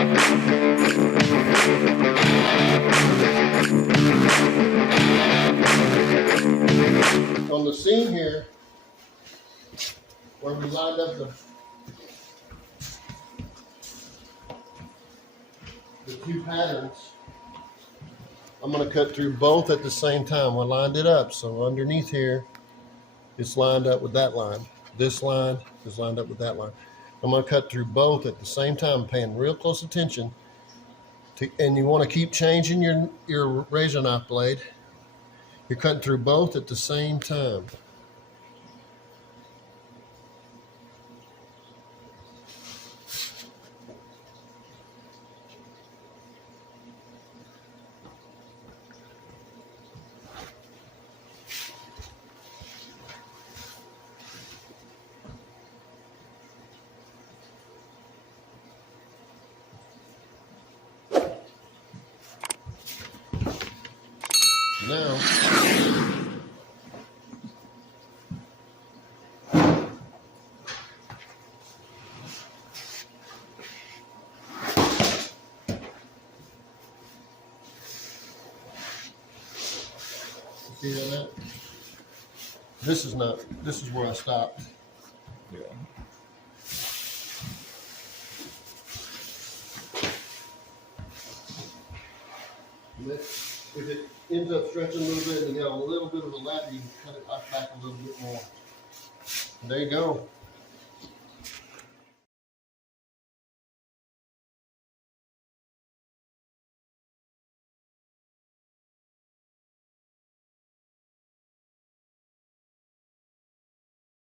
On the seam here, where we lined up the two patterns, I'm going to cut through both at the same time. I lined it up, so underneath here, it's lined up with that line. This line is lined up with that line. I'm going to cut through both at the same time, paying real close attention. And you want to keep changing your razor knife blade. You're cutting through both at the same time. Now, see that? This is where I stopped. Yeah. If it ends up stretching a little bit and you got a little bit of a lap, you can cut it back a little bit more. There you go.